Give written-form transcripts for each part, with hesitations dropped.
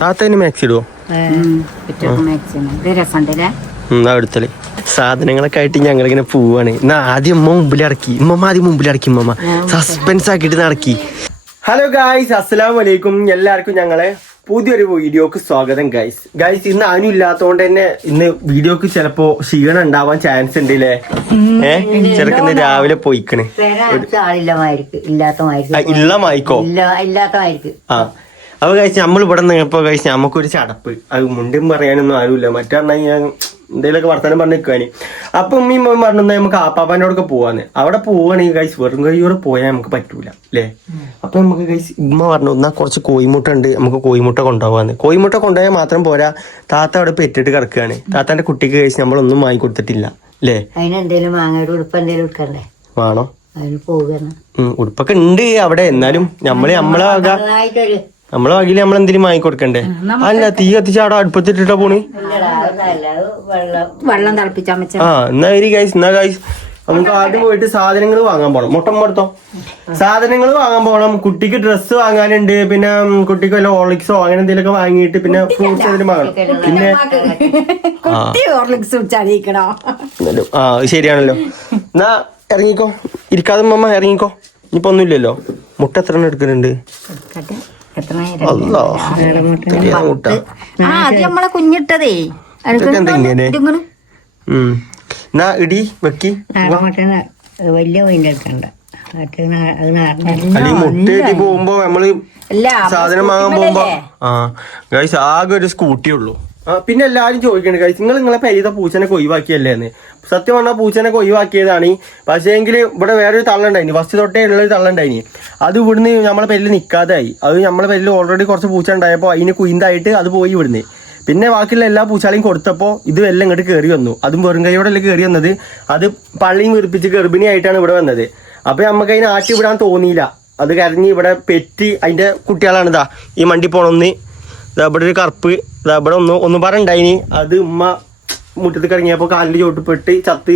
താത്തേന് maxi ഇടുവോ? എടുത്തല് സാധനങ്ങളൊക്കെ ആയിട്ട് ഞങ്ങളിങ്ങനെ പോവാണ്. എന്നാ ആദ്യം ഉമ്മ മുമ്പിലിറക്കി, ആദ്യം മുമ്പിലിറക്കി, സസ്പെൻസ് ആക്കിയിട്ട് നടക്കി. ഹലോ ഗായ്സ്, അസ്സലാമു അലൈക്കും. എല്ലാവർക്കും ഞങ്ങളെ പുതിയൊരു വീഡിയോക്ക് സ്വാഗതം. ഗൈസ് ഇന്ന് ആരും ഇല്ലാത്തോണ്ട് തന്നെ ഇന്ന് വീഡിയോക്ക് ചിലപ്പോ ക്ഷീണം ഉണ്ടാവാൻ ചാൻസ് ഉണ്ട് അല്ലേ? ചെറുക്കുന്ന രാവിലെ പോയിക്കണ് ഇല്ലമായിക്കോ ആ. അപ്പൊ കഴിച്ച് നമ്മൾ ഇവിടെ നിന്നപ്പോ കഴിച്ച് നമുക്കൊരു ചടപ്പ്, അത് മുണ്ടും പറയാനൊന്നും ആരുമില്ല. മറ്റേ ഞാൻ എന്തെങ്കിലുമൊക്കെ വർത്തമാനം പറഞ്ഞു നിൽക്കാന്. അപ്പൊ ഉമ്മയും പറഞ്ഞു നമുക്ക് ആപ്പാപ്പാനോടൊക്കെ പോവാന്ന്. അവിടെ പോവാണെങ്കിൽ കഴിച്ച് വെറും കൈയോടെ പോയാൽ നമുക്ക് പറ്റൂല അല്ലേ? അപ്പൊ നമുക്ക് കഴിച്ച് ഉമ്മ പറഞ്ഞു എന്നാ കുറച്ച് കോഴിമുട്ട ഉണ്ട്, നമുക്ക് കോഴിമുട്ട കൊണ്ടുപോകാന്ന്. കോഴിമുട്ട കൊണ്ടുപോയാൽ മാത്രം പോരാ, താത്ത അവിടെ പെറ്റിട്ട് കിടക്കുകയാണ്. താത്താന്റെ കുട്ടിക്ക് കഴിച്ച് നമ്മളൊന്നും വാങ്ങിക്കൊടുത്തിട്ടില്ല അല്ലേ? വേണോ? ഉടുപ്പൊക്കെ ഉണ്ട് അവിടെ, എന്നാലും നമ്മളെ വകയില് നമ്മളെന്തെങ്കിലും വാങ്ങിക്കൊടുക്കണ്ടേ? അല്ല തീ കത്തിച്ച് അവിടെ അടുപ്പത്തിട്ടിട്ടാ പോണ്. എന്നാ ഗൈസ് നമുക്ക് ആദ്യം പോയിട്ട് സാധനങ്ങൾ വാങ്ങാൻ പോണം. മുട്ടമ്പടുത്തോ സാധനങ്ങൾ വാങ്ങാൻ പോണം. കുട്ടിക്ക് ഡ്രസ്സ് വാങ്ങാനുണ്ട്, പിന്നെ കുട്ടിക്ക് വല്ല ഹോർലിക്സോ അങ്ങനെ എന്തെങ്കിലുമൊക്കെ വാങ്ങിയിട്ട് പിന്നെ ഫ്രൂട്ട്സ് എന്തെങ്കിലും വാങ്ങണം. പിന്നെ ശരിയാണല്ലോ. എന്നാ ഇറങ്ങിക്കോ, ഇരിക്കാതെ അമ്മ ഇറങ്ങിക്കോ. ഇനിയിപ്പോ ഒന്നുമില്ലല്ലോ. മുട്ട എത്ര എണ്ണം എടുക്കുന്നുണ്ട്? നമ്മളെ കുഞ്ഞിട്ടതേ ഇടി വെക്കി വലിയ എടുക്കണ്ട. മുട്ട പോകുമ്പോ നമ്മള് സാധനം വാങ്ങാൻ പോകുമ്പോ ഗൈസ് ആകെ ഒരു സ്കൂട്ടി ഉള്ളൂ. പിന്നെ എല്ലാരും ചോദിക്കണേ ഗൈസ്, നിങ്ങളെ പെയ്ത പൂച്ചനൊക്കെ ഒഴിവാക്കിയല്ലേന്ന്. സത്യം പറഞ്ഞാൽ പൂച്ചനൊക്കെ ഒഴിവാക്കിയതാണ്. പക്ഷേ എങ്കിൽ ഇവിടെ വേറൊരു തള്ളുണ്ടായിനി, ഫസ്റ്റ് തൊട്ടേ ഉള്ളൊരു തള്ളുണ്ടായിനി. അത് ഇവിടുന്ന് നമ്മളെ പെല്ലിൽ നിൽക്കാതായി. അത് നമ്മളെ പെല്ലിൽ ഓൾറെഡി കുറച്ച് പൂച്ച ഉണ്ടായപ്പോൾ അതിന് കുയിന്തായിട്ട് അത് പോയി ഇവിടുന്ന്. പിന്നെ ബാക്കിയുള്ള എല്ലാ പൂച്ചാളെയും കൊടുത്തപ്പോൾ ഇത് എല്ലാം ഇങ്ങോട്ട് കയറി വന്നു. അതും വെറും കൈയോടല്ലേ കയറി വന്നത്. അത് പള്ളിയും വീർപ്പിച്ച് ഗർഭിണിയായിട്ടാണ് ഇവിടെ വന്നത്. അപ്പൊ നമുക്ക് അതിനെ ആട്ടി വിടാൻ തോന്നിയില്ല. അത് കരഞ്ഞ് ഇവിടെ പെറ്റി അതിന്റെ കുട്ടികളാണ് ഇതാ ഈ മണ്ടി പോണൊന്ന്. ഇവിടെ ഒരു കറുപ്പ്, ഇവിടെ ഒന്നും പറഞ്ഞിണ്ടായിനി. അത് ഉമ്മ മുറ്റത്ത് ഇറങ്ങിയപ്പോ കാലിന്റെ ചോട്ടിപ്പെട്ട് ചത്ത്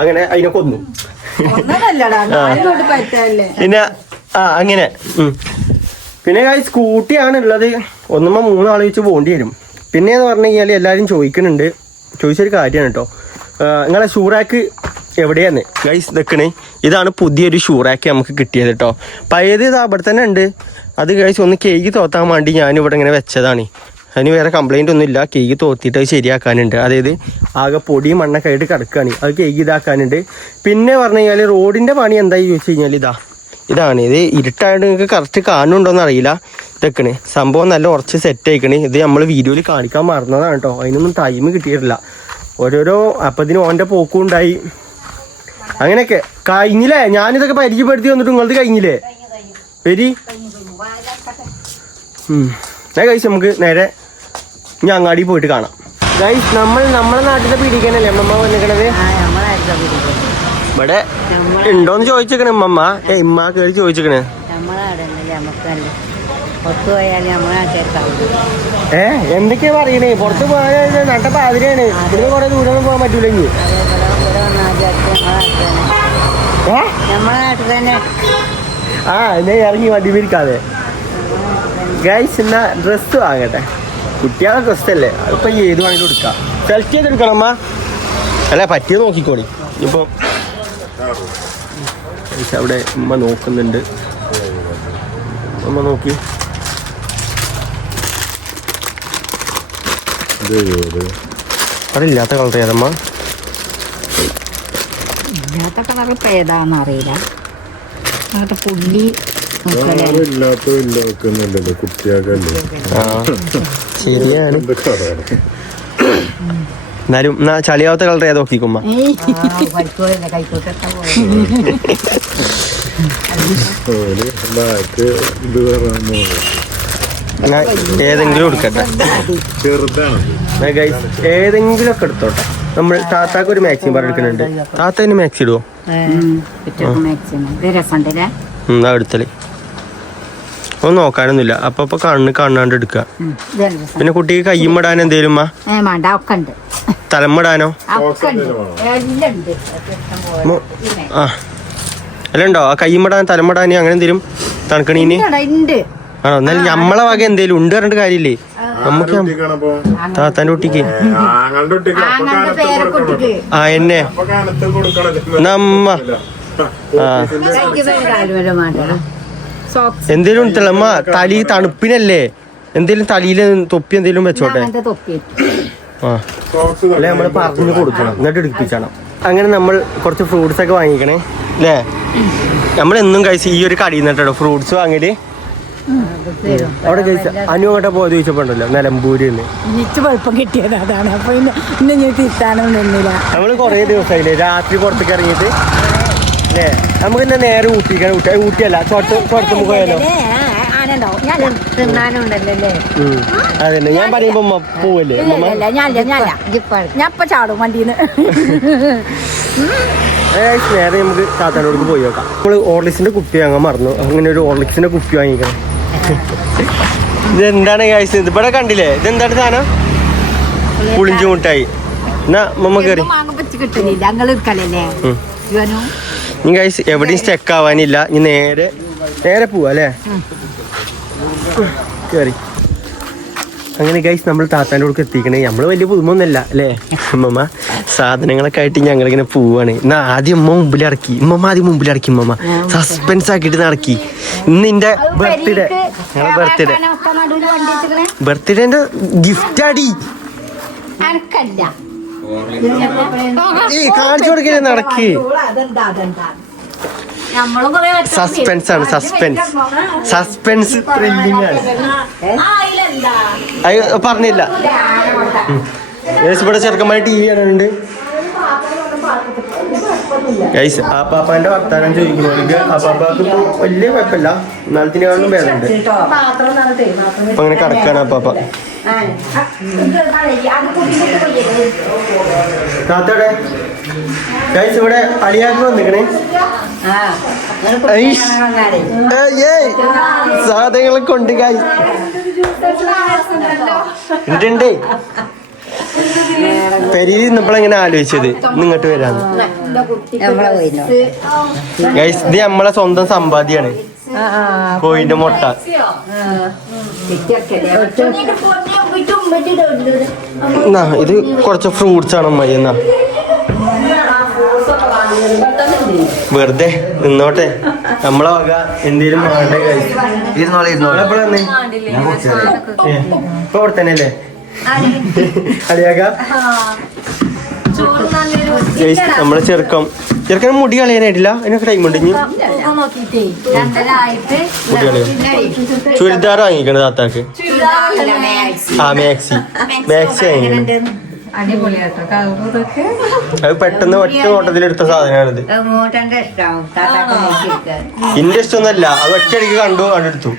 അങ്ങനെ അതിനെ കൊന്നു. പിന്നെ അങ്ങനെ പിന്നെ സ്കൂട്ടിയാണ് ഉള്ളത്. ഒന്നുമ്പോ 3 ആൾ വെച്ച് പോകേണ്ടി വരും. പിന്നെയെന്ന് പറഞ്ഞു കഴിഞ്ഞാൽ എല്ലാവരും ചോദിച്ചൊരു കാര്യമാണ് കേട്ടോ, നിങ്ങളെ ഷൂറാക്ക് എവിടെയാന്ന് ഗൈസ് നിൽക്കണേ. ഇതാണ് പുതിയൊരു ഷൂറാക്ക് നമുക്ക് കിട്ടിയത് കേട്ടോ. പഴയത് ഇത് അവിടെ തന്നെ ഉണ്ട്. അത് ഗൈസ് ഒന്ന് കേക്ക് തോത്താൻ വേണ്ടി ഞാനിവിടെ ഇങ്ങനെ വെച്ചതാണ്. അതിന് വേറെ കംപ്ലൈൻ്റ് ഒന്നും ഇല്ല. കേക്ക് തോത്തിയിട്ട് അത് ശരിയാക്കാനുണ്ട്. അതായത് ആകെ പൊടിയും മണ്ണൊക്കെ ആയിട്ട് കിടക്കുകയാണ്. അത് കേക്ക് ഇതാക്കാനുണ്ട്. പിന്നെ പറഞ്ഞു കഴിഞ്ഞാൽ റോഡിൻ്റെ പണി എന്തായി ചോദിച്ചു കഴിഞ്ഞാൽ ഇതാണ്. ഇത് ഇരുട്ടായിട്ട് നിങ്ങൾക്ക് കറക്റ്റ് കാണുന്നുണ്ടോയെന്ന് അറിയില്ല. ഇതൊക്കെയാണ് സംഭവം, നല്ല ഉറച്ച് സെറ്റ് ആയിക്കണേ. ഇത് നമ്മൾ വീഡിയോയിൽ കാണിക്കാൻ മറന്നതാണ് കേട്ടോ. അതിനൊന്നും ടൈം കിട്ടിയിട്ടില്ല. ഓരോരോ അപ്പത്തിന് ഓൻ്റെ പോക്കും ഉണ്ടായി. അങ്ങനെയൊക്കെ കഴിഞ്ഞില്ലേ. ഞാനിതൊക്കെ പരിചയപ്പെടുത്തി വന്നിട്ട് നിങ്ങളത് കഴിഞ്ഞില്ലേ? വരി ഗൈസ്, നമുക്ക് നേരെ ഇനി അങ്ങാടി പോയിട്ട് കാണാം. ഗൈസ് നമ്മളെ നാട്ടിലെ പിടിക്കാനല്ലേ അമ്മമ്മ വന്നിക്കണത്? ഇവിടെ ഉണ്ടോന്ന് ചോദിച്ചേക്കണേ അമ്മമ്മ. ഇമ്മ കേറി ചോദിച്ചേക്കണേ. എന്തൊക്കെയാ പറയണേ? പുറത്ത് പോയാൽ നട്ട പാതിരിയാണ്. ഇവിടെ കുറെ ദൂരം പോകാൻ പറ്റൂല. ഇനി എന്നാ ഇറങ്ങി വണ്ടി പിരിക്കാതെ ഗൈസ്. എന്നാ ഡ്രസ്സ് വാങ്ങട്ടെ, കുട്ടികളെ ഡ്രസ്സല്ലേ. അതിപ്പോ ഏത് വേണമെങ്കിലും എടുക്കാം. സെലക്ട് ചെയ്തെടുക്കണം അമ്മ. അല്ല പറ്റിയത് നോക്കിക്കോളി. ഇപ്പൊ അവിടെ ഉമ്മ നോക്കുന്നുണ്ട്. അമ്മ നോക്കി അതില്ലാത്ത കളർ ഏതമ്മ? ഇല്ലാത്ത കളർ ഇപ്പൊ ഏതാന്ന് അറിയില്ല. പുള്ളി ശരിയാണ്. എന്നാലും ചളിയാവാത്ത കളർ ഏത് നോക്കിക്കുമ്പോ ഏതെങ്കിലും എടുക്കട്ടെ. ഏതെങ്കിലും ഒക്കെ എടുത്തോട്ടെ. നമ്മൾ താത്താക്ക് ഒരു മാക്സിമം പറഞ്ഞെടുക്കുന്നുണ്ട്. താത്തേന് മാക്സി ഇടുവോ? എടുത്തല് ഒന്നും നോക്കാനൊന്നുമില്ല. അപ്പൊ കണ്ണാണ്ട് എടുക്ക. പിന്നെ കുട്ടിക്ക് കയ്യുമിടാൻ എന്തേലും തലമിടാനോ എല്ലാം ഉണ്ടോ? ആ കയ്യുമിടാൻ തലമിടാൻ അങ്ങനെ എന്തേലും തണുക്കണീന് ആണോ? എന്നാലും ഞമ്മളെ വക എന്തേലും ഉണ്ട് പറഞ്ഞിട്ട് കാര്യമില്ലേ? നമുക്ക് താത്താന്റെ കുട്ടിക്ക് ആ എന്നെ നമ്മ എന്തേലും ഉണ്ടല്ലോ അമ്മ. തലി തണുപ്പിനല്ലേ, എന്തേലും തലയില് തൊപ്പി എന്തേലും വെച്ചോട്ടെ. ആ അല്ലെ നമ്മള് പറഞ്ഞു കൊടുക്കണം, എന്നിട്ട് എടുപ്പിച്ചണം. അങ്ങനെ നമ്മൾ കുറച്ച് ഫ്രൂട്ട്സ് ഒക്കെ വാങ്ങിക്കണേ അല്ലേ? നമ്മളെന്നും കഴിച്ച് ഈ ഒരു കടയിൽ നിന്നിട്ടോ ഫ്രൂട്ട്സ് വാങ്ങിയിട്ട്. അവിടെ ചോദിച്ച അനു അങ്ങോട്ടെ പോയത് ചോദിച്ചപ്പോണ്ടല്ലോ നിലമ്പൂര് കിട്ടിയത് അതാണ്. അപ്പൊ ഇന്ന് തിരിച്ചാനും നിന്നില്ല. നമ്മള് കൊറേ ദിവസമായില്ലേ രാത്രി പുറത്തേക്ക് ഇറങ്ങിയിട്ട് അല്ലേ? നമുക്ക് ഇന്നെ നേരെ ഊട്ടിക്കണം. ഊട്ടിയല്ല ചോർത്തുമ്പോ പോയാലോ? അതന്നെ ഞാൻ പറയുമ്പോ പോവല്ലേ? ഞാൻ ചാടും വണ്ടീന്ന്. നേരെ നമുക്ക് താത്താനോടക്ക് പോയി നോക്കാം. നമ്മള് ഓർലിക്സിന്റെ കുപ്പി വാങ്ങാൻ മറന്നു. അങ്ങനെ ഒരു ഓർലിക്സിന്റെ കുപ്പി വാങ്ങിക്കണം. ഇതെന്താണ് കഴിച്ചത്? ഇവിടെ കണ്ടില്ലേ? ഇതെന്താണ് സാധനം? പുളിഞ്ചു മുട്ടായി. എന്നാ മമ്മ കയറി. നീ കഴിച്ച് എവിടെയും സ്റ്റെക്ക് ആവാനില്ല. ഇനി നേരെ പോവാ അല്ലേ? കയറി. അങ്ങനെ ഗൈസ് നമ്മൾ താത്താൻ്റെ കൂടെ എത്തിക്കണേ. നമ്മള് വലിയ പുതുമൊന്നുമല്ല അല്ലേ അമ്മമ്മ? സാധനങ്ങളൊക്കെ ആയിട്ട് ഞങ്ങളിങ്ങനെ പോവാണ്. എന്നാ ആദ്യം ഉമ്മ മുമ്പിലിറക്കി. ഉമ്മമ്മ ആദ്യം മുമ്പിലിറക്കി. ഉമ്മമ്മ സസ്പെൻസ് ആക്കിയിട്ട് നടക്കി. ഇന്ന് എന്റെ ബർത്ത്ഡേന്റെ ഗിഫ്റ്റ് അടി കാണിച്ചു കൊടുക്കണേ. നടക്ക്. സസ്പെൻസ് ആണ്. സസ്പെൻസ് ത്രില്ലിംഗ് ആണ്. പറഞ്ഞില്ല. ഇവിടെ ചെറുക്കന്മാര് TV കാണുന്നുണ്ട്. ഗൈസ് ആപ്പാപ്പാന്റെ വർത്താനം ചോദിക്കുന്നവർക്ക് ആപ്പാപ്പാക്ക് വലിയ കുഴപ്പമില്ല, എന്നാലത്തിനെക്കാളും വേദനുണ്ട്. അപ്പൊ അങ്ങനെ കിടക്കാണ് ആപ്പാപ്പ. താത്തയുടെ ഗൈസ് ഇവിടെ അളിയാക്ക് വന്നിക്കണേ. സാധനങ്ങളൊക്കെ ഉണ്ട് ഗൈസ്. ഉണ്ട്. പെരിയിൽ നിന്നപ്പോഴെങ്ങനെ ആലോചിച്ചത് ഇങ്ങോട്ട് വരാന്ന്. ഗൈസ് ഇത് നമ്മളെ സ്വന്തം സമ്പാദ്യാണ്. കോഴിന്റെ മുട്ട. ഇത് കുറച്ച് ഫ്രൂട്ട്സ് ആണ് അമ്മായി. എന്നാ വെറുതെ നിന്നോട്ടെ, നമ്മളെ വക എന്തേലും വേണ്ടേ? എപ്പോഴാന്നേ? ഇപ്പൊ അവിടെ തന്നെ അല്ലേ അളിയാക്ക? നമ്മളെ ചെറുക്കന് മുടി കളയാനായിട്ടില്ല. അതിനൊക്കെ ടൈം ഉണ്ട്. ഇനി മുടി കളയാ. ചുരിദാർ വാങ്ങിക്കണ താത്താക്ക്. ആ മാക്സി വാങ്ങിക്കണം. അത് പെട്ടെന്ന് ഒറ്റ ഓട്ടത്തിലെടുത്ത സാധനമാണിത്. ഇന്റെ ഇഷ്ടമൊന്നുമല്ല, അത് ഒറ്റയടിക്ക് കണ്ടെടുത്തു.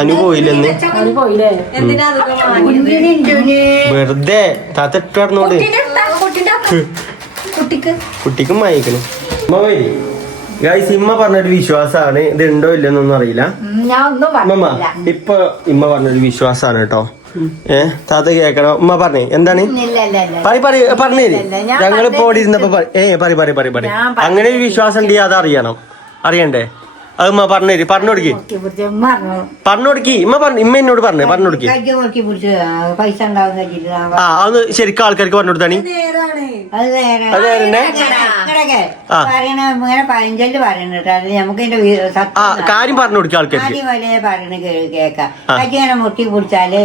അനു പോയില്ലെന്ന് വെറുതെ താത്ത ഇട്ട് പറഞ്ഞോട്. കുട്ടിക്കും വാങ്ങിക്കണം. ഗൈസ് ഇമ്മ പറഞ്ഞൊരു വിശ്വാസാണ്. ഇത് ഉണ്ടോ ഇല്ലെന്നൊന്നും അറിയില്ല. ഇപ്പൊ ഇമ്മ പറഞ്ഞൊരു വിശ്വാസാണ് കേട്ടോ. താത്ത കേക്കണം. ഉമ്മ പറഞ്ഞേ എന്താണ്? പറഞ്ഞേ. ഞങ്ങളിപ്പോ ഓടി ഇരുന്നപ്പോ പറ അങ്ങനെ ഒരു വിശ്വാസം ഉണ്ട്. അത് അറിയണ്ടേ? അത് ഉമ്മ പറഞ്ഞുകൊടുക്കി. ഇമ്മ എന്നോട് പറഞ്ഞുകൊടുക്കി. ആ അത് ശരിക്കും ആൾക്കാർക്ക് പറഞ്ഞു കൊടുത്താണ്. കാര്യം പറഞ്ഞു കൊടുക്കുക ആൾക്കാർക്ക്. മുട്ടി കുടിച്ചാല്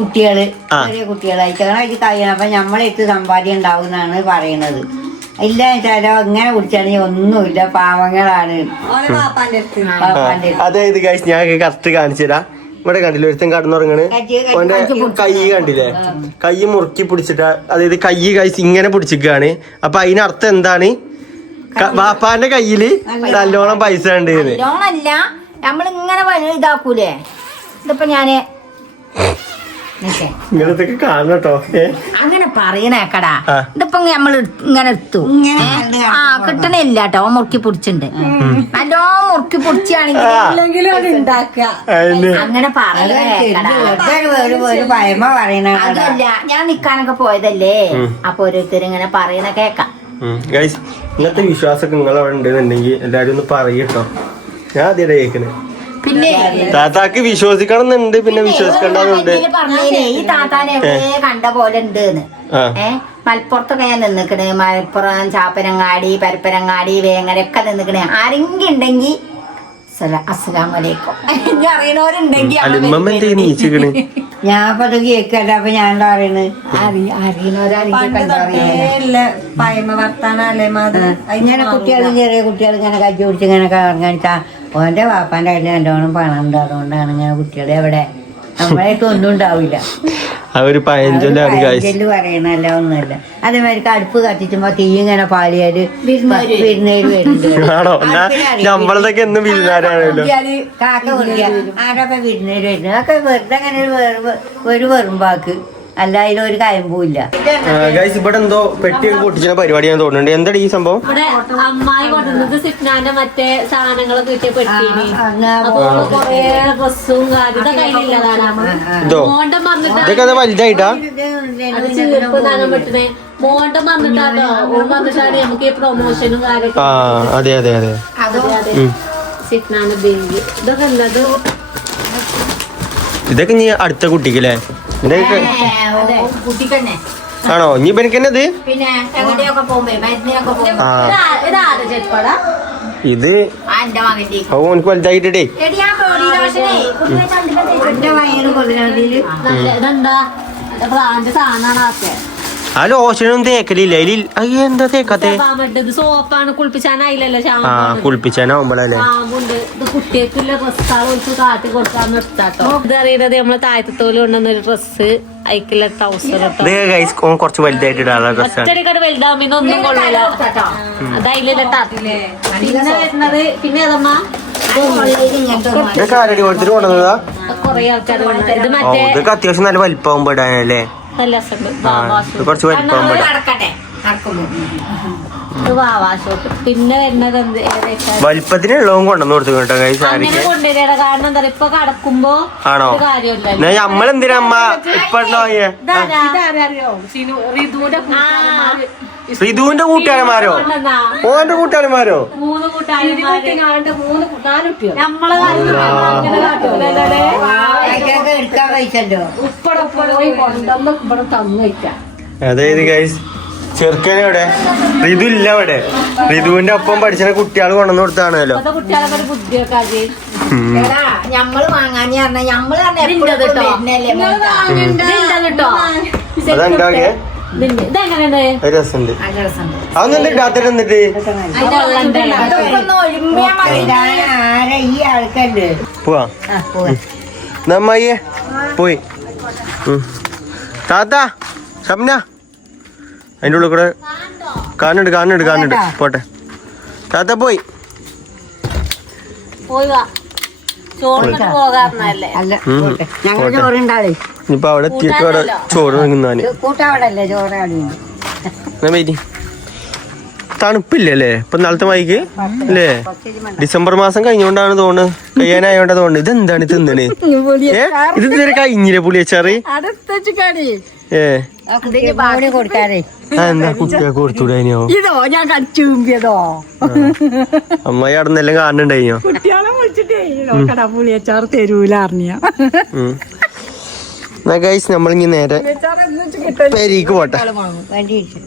കുട്ടികള് ചെറിയ കുട്ടികളായിട്ട് കഴിയണം. അപ്പൊ നമ്മളെടുത്ത് സമ്പാദ്യം ഉണ്ടാവും എന്നാണ് പറയണത്. ഇല്ല വെച്ചാലോ ഇങ്ങനെ കുടിച്ചാണെങ്കിൽ ഒന്നുമില്ല, പാവങ്ങളാണ്. അതായത് ഗൈസ് ഞാൻ കറക്റ്റ് കാണിച്ചു തരാം. ഇവിടെ കണ്ടില്ലേ ഒരുത്തൻ കടന്നുറങ്ങണ്. ഓന്റെ കൈ കണ്ടില്ലേ? കൈ മുറുക്കി പിടിച്ചിട്ടാ. അതായത് കൈ ഗൈസ് ഇങ്ങനെ പിടിച്ചിക്കാണ്. അപ്പൊ അതിനർത്ഥം എന്താണ്? വാപ്പാന്റെ കയ്യില് നല്ലോണം പൈസ ഉണ്ട്. നല്ലോണല്ല, നമ്മളിങ്ങനെ ഇതാക്കൂലേ? ഇതിപ്പോ ഞാന് ഇങ്ങനത്തൊക്കെ കാണട്ടോ. അങ്ങനെ പറയണേക്കടാ. ഇതിപ്പോ നമ്മൾ ഇങ്ങനെ എടുത്തു. കിട്ടണില്ല കേട്ടോ. മുറുക്കി പൊടിച്ചിട്ടുണ്ട്. നല്ലോ മുറുക്കി പൊടിച്ചാണെങ്കിൽ അങ്ങനെ പറയണ. ഞാൻ നിക്കാനൊക്കെ പോയതല്ലേ. അപ്പൊ ഓരോരുത്തർ ഇങ്ങനെ പറയണ കേക്കാം. ഇങ്ങനത്തെ വിശ്വാസമൊക്കെ നിങ്ങളവിടെ ഉണ്ടെന്നുണ്ടെങ്കിൽ എല്ലാരും ഒന്ന് പറയട്ടോ. ഞാൻ ആദ്യമായിട്ട് കേൾക്കണേ. പിന്നെ താത്താക്ക് വിശ്വസിക്കണം എന്നുണ്ട്, പിന്നെ വിശ്വസിക്കണ്ടെന്നുണ്ട്. പറഞ്ഞേ ഈ താത്താനെ എവിടെ കണ്ട പോലെ ഉണ്ട് മലപ്പുറത്തൊക്കെ ഞാൻ നിന്നിക്കണ്. മലപ്പുറം, ചാപ്പനങ്ങാടി, പരപ്പനങ്ങാടി, വേങ്ങരൊക്കെ നിന്നിക്കണേ. ആരെങ്കിലും ഉണ്ടെങ്കിൽ അസ്സലാമലൈക്കും ഇനി അറിയണവരുണ്ടെങ്കിൽ ഞാൻ ഇപ്പൊ കേക്കല്ല. അപ്പൊ ഞാൻ എന്താ പറയണത്, ഇങ്ങനെ കുട്ടികൾ ചെറിയ കുട്ടികൾ ഇങ്ങനെ കജ്ജി പിടിച്ച് ഇങ്ങനെ കാണിച്ചാ ഓന്റെ വാപ്പാന്റെ കയ്യിൽ നല്ലോണം പണം ഉണ്ട്. അതുകൊണ്ടാണ് ഇങ്ങനെ കുട്ടികളെ എവിടെ നമ്മളായിട്ട് ഒന്നും ഉണ്ടാവില്ല. പഴഞ്ചൊല്ല് പറയണല്ല ഒന്നുമല്ല. അതേമാതിരി അടുപ്പ് കത്തിച്ചുമ്പോ തീ ഇങ്ങനെ പാളിയാല് വിരുന്നേര് വരുന്നുണ്ട്. കാക്ക കുടിക്കുക ആരൊക്കെ വിരുന്നേര് വരുന്നത് അതൊക്കെ വെറുതെ അങ്ങനെ ഒരു വെറുമ്പാക്ക്, അല്ല അതിലൊരു കയമ്പൂല്ല. ഇവിടെ എന്തോ പെട്ടിയൊക്കെ പൊട്ടിച്ച പരിപാടിയാന്ന് തോന്നുന്നുണ്ട്. എന്താ ഈ സംഭവം? ഇവിടെ അമ്മായി കൊണ്ടുവന്നത് സിഫ്നാന്റെ മറ്റേ സാധനങ്ങളൊക്കെ കിട്ടിയ പെട്ടിന്. അപ്പൊ കൊറേ ഡ്രസ്സും ഇതൊക്കെ കയ്യിലില്ലതാണ്. മോണ്ടം ഇതൊക്കെ വലുതായിട്ടാ അത് ചീർപ്പ് നനം പെട്ടണേ. മോണ്ടം വന്നിട്ടാട്ടോ ഓൻ വന്നിട്ടാണ് നമുക്ക് ഈ പ്രൊമോഷനും കാര്യമൊക്കെ. അതെ അതെ അതെ സിഫ്നാന്റെ ബേങ്ക് ഇതൊക്കെ എന്തത് ഇതൊക്കെ നീ അടുത്ത കുട്ടിക്കല്ലേ? കുട്ടിക്കന്നെ ആണോ ഇനി എനിക്കെന്നത്? പിന്നെ എവിടെയൊക്കെ പോകുമ്പോ മരുന്നിനൊക്കെ പോകുമ്പോ ഇതാരുടെ ചെരുപ്പാടാ ഇത് എന്റെ മകന്റെ എനിക്ക് വലുതായിട്ടേ. ഇതെന്താ ബ്രാൻഡ് സാധനമാണ് ആക്കെ. ആ ലോഷനൊന്നും തേക്കലില്ല. അതിൽ എന്താ തേക്കാത്തെ? സോപ്പാണ് കുളിപ്പിച്ചാനായില്ലല്ലോ. കുളിപ്പിച്ചാനാവുമ്പോഴല്ലേ? ഷാമ്പുണ്ട്. ഇത് കുട്ടികൾക്കുള്ള ഡ്രസ്സാണ് ഒഴിച്ച് കാട്ടി കൊടുക്കാൻ നിർത്താട്ടോ. ഇത് അറിയുന്നത് നമ്മളെ താഴത്തോല് കൊണ്ടുവന്നൊരു ഡ്രസ്സ്, അയക്കുള്ള ട്രൗസർ കുറച്ച് വലുതായിട്ട് ഒറ്റടിക്കട് വലുതാകുമ്പോ ഒന്നും കൊള്ളില്ല. അതയിലല്ലേ താത്തില്ലേ. പിന്നെ വരുന്നത് പിന്നെ ഏതമ്മ കൊറേ ആൾക്കാർ ഇത് മറ്റേ അത്യാവശ്യം നല്ല വലിപ്പാവുമ്പോ ഇടാനല്ലേ? നല്ല കുറച്ച് വലിപ്പാവുമ്പോ പിന്നെ വരുന്നത് വലിപ്പത്തിനുള്ളതും കൊണ്ടുവന്ന് കൊടുത്തു കേട്ടോ. അങ്ങനെ കൊണ്ടുവരിക. കാരണം എന്താ ഇപ്പൊ കടക്കുമ്പോ ആണോ നമ്മളെന്തിനാ അമ്മ ഇപ്പൊ റിതുവിന്റെ കൂട്ടുകാരന്മാരോ ഓന്റെ കൂട്ടുകാരന്മാരോ? 3 കൂട്ടുകാരന്മാര് നമ്മളെ എടുക്കാൻ പൈസല്ലോ. അതായത് ഗൈസ് ചെറുക്കനെവിടെ? റിതു ഇല്ല അവിടെ. റിതുവിന്റെ ഒപ്പം പഠിച്ച കുട്ടികൾ കൊണ്ടുവന്ന് കൊടുത്താണല്ലോ. കുട്ടികളെ ബുദ്ധിയൊക്കെ ഞമ്മള് വാങ്ങാന്ന് പറഞ്ഞാൽ ഞമ്മള് അതെന്താ ഇതെങ്ങനെയുണ്ട്? രസമുണ്ട്. അതൊന്നും ഇടാത്ത എന്നിട്ട് ആരാ ഈ ആൾക്കല്ലേ? പോവാ നമ്മയ്യേ പോയി. താത്ത ഷംന അതിൻ്റെ ഉള്ളിൽ കൂടെ കാണുന്നുണ്ട് പോട്ടെ. താത്ത പോയി ഇനിയിപ്പൊ അവിടെ എത്തിയിട്ട് അവിടെ ചോറ് നിന്നാന് തണുപ്പില്ലല്ലേ ഇപ്പൊ നാളത്തെ വൈകി അല്ലേ? ഡിസംബർ മാസം കഴിഞ്ഞോണ്ടാണ് തോന്നുന്നു, കഴിയാനായോണ്ടാ തോന്നുന്നു. ഇതെന്താണ് തിന്നണേ? ഇത് ഇതുവരെ കഴിഞ്ഞില്ലേ പുളിയച്ചാറ്? എന്താ കുട്ടിയെ കൊടുത്തൂടോ? അമ്മായി അവിടെ നിന്നെല്ലാം കാണുന്നുണ്ടായിനോ? പുളിയച്ചാറ് തരൂല അറിഞ്ഞ നമ്മളിങ്ങി നേരെ പെരീക്ക് പോട്ടെ.